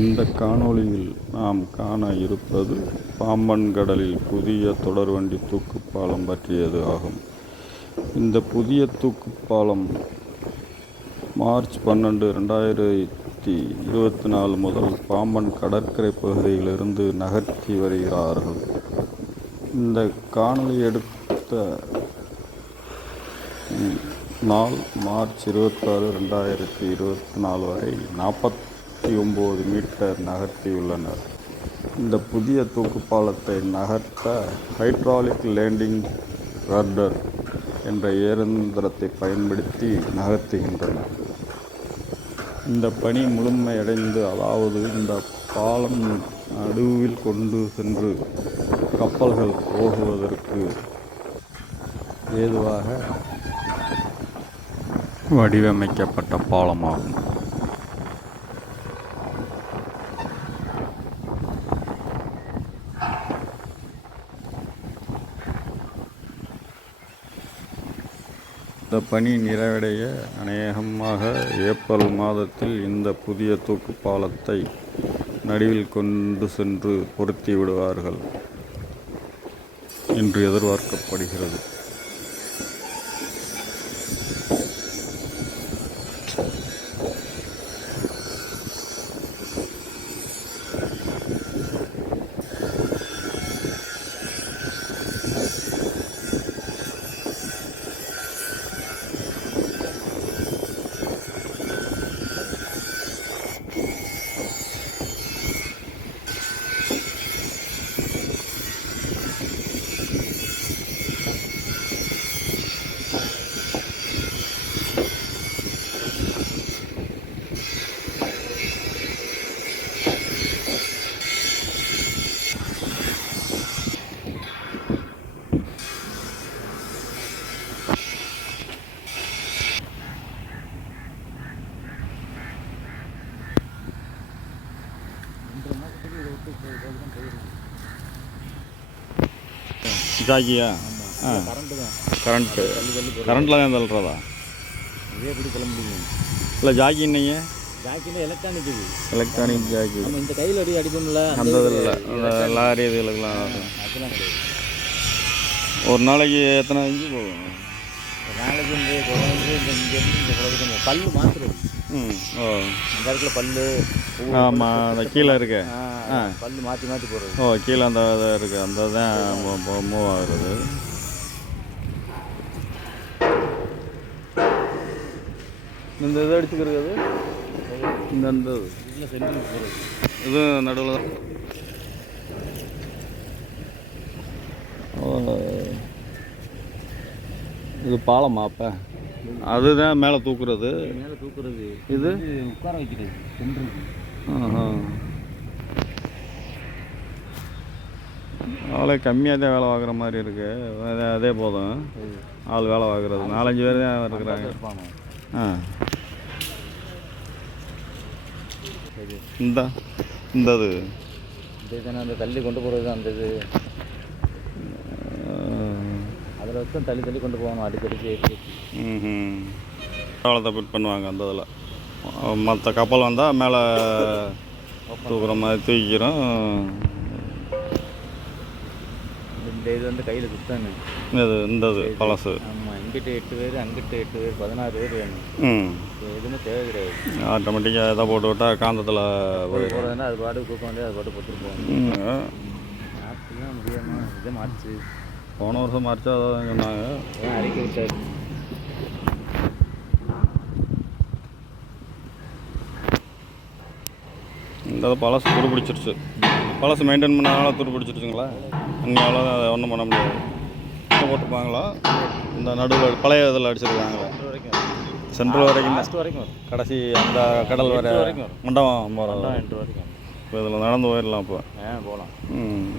இந்த காணொளியில் நாம் காண இருப்பது பாம்பன் கடலில் புதிய தொடர்வண்டி தூக்குப்பாலம் பற்றியது ஆகும். இந்த புதிய தூக்குப்பாலம் மார்ச் பன்னெண்டு ரெண்டாயிரத்தி இருபத்தி நாலு முதல் பாம்பன் கடற்கரை பகுதியிலிருந்து நகர்த்தி வருகிறார்கள். இந்த காணொளி எடுத்த நாள் மார்ச் இருபத்தாறு ரெண்டாயிரத்தி இருபத்தி நாலு வரை நூற்றி ஒம்பது மீட்டர் நகர்த்தியுள்ளனர் இந்த புதிய தூக்குப்பாலத்தை நகர்த்த ஹைட்ராலிக் லேண்டிங் ரட்டர் என்ற இயந்திரத்தை பயன்படுத்தி நகர்த்துகின்றனர். இந்த பணி முழுமையடைந்து அதாவது இந்த பாலம் நடுவில் கொண்டு சென்று கப்பல்கள் போகுவதற்கு ஏதுவாக வடிவமைக்கப்பட்ட பாலமாகும். இந்த பணி நிறைவடைய அநேகமாக ஏப்ரல் மாதத்தில் இந்த புதிய தூக்கு பாலத்தை நடுவில் கொண்டு சென்று பொருத்தி விடுவார்கள் என்று எதிர்பார்க்கப்படுகிறது. ஜாகியா ஆ. கரண்ட்டு கரண்ட்டில் தான். தள்ளுறதா? இதே எப்படி முடியும்? இல்லை ஜாகி இன்னைங்க ஜாக்கியில் எலக்ட்ரானிக் இது? எலக்ட்ரானிக் ஜாக்கி. நம்ம இந்த கையில் அடி அடிப்போம்ல அந்த இதில் அந்த லாரி இதுகளுக்கெல்லாம் அதெல்லாம் கிடையாது. ஒரு நாளைக்கு எத்தனை இஞ்சி போகும்? நாளைக்கு இந்த குழந்தை இந்த இங்கேருந்து இந்த குழந்தைக்கு பல்லு மாற்றுறது ம் ஓ. இந்த இடத்துல பல்லு ஆமாம் அந்த கீழே இருக்கு. பல்லு மாற்றி மாற்றி போடுறது. ஓ கீழே அந்த இது இருக்குது அந்த தான் மூவ் ஆகுறது. இந்த இது அடிச்சுக்கிறது இந்த இந்த. இதில் போடுறது. இது நடுவில் தான். ஓ. இது பாலமா அப்போ? அதுதான் மேலே தூக்குறது. மேலே தூக்குறது. இது? உட்கார வைக்கிறது. ஆளே கம்மியாக தான் வேலை பார்க்குற மாதிரி இருக்கு. அதே- போதும். ஆள் வேலை பார்க்குறது நாலஞ்சு பேர் தான் இருக்கிறாங்க. ஆ. இந்த இந்த இது அந்த தள்ளி கொண்டு போகிறது அந்த இது. வச்சு தள்ளி தள்ளி கொண்டு போகணும். ஏற்றி ம் காலத்தை ஃபிட் பண்ணுவாங்க அந்த இதில். மற்ற கப்பல் வந்தால் மேலே தூக்குற மாதிரி தூக்கிக்கிறோம். இந்த இது வந்து கையில் சுத்தானு இது இந்த இது பழசு. ஆமாம் இங்கிட்ட எட்டு பேர் அங்கிட்ட எட்டு பேர் பதினாறு பேர் வேணும். ம். எதுவுமே தேவை கிடையாது. ஆட்டோமேட்டிக்காக எதை போட்டு விட்டால் காந்தத்தில் போகிறதுனா அது பாட்டு கூப்ப வேண்டியது அது பாட்டு கொடுத்துட்டு போகணும். ம். ஆப்லாம் முடியாம இதே மாறிச்சு. போன வருஷம் மாறிச்சா அதான் சொன்னாங்க. அறிக்கை விட்டார் இந்த பழசு துரு பிடிச்சிருச்சு பழசு மெயின்டைன் பண்ணால துரு பிடிச்சிருச்சுங்களா அங்கே அவ்வளோதான் அதை ஒன்றும் பண்ண முடியாது. போட்டுப்பாங்களா இந்த நடுவில் பழைய இதில் அடிச்சிருக்காங்களே. சென்ட்ரல் வரைக்கும் வரைக்கும் கடைசி அந்த கடல் வரை மண்டபம் இப்போ இதில் நடந்து போயிடலாம் இப்போ. ஏன் போகலாம். ம்.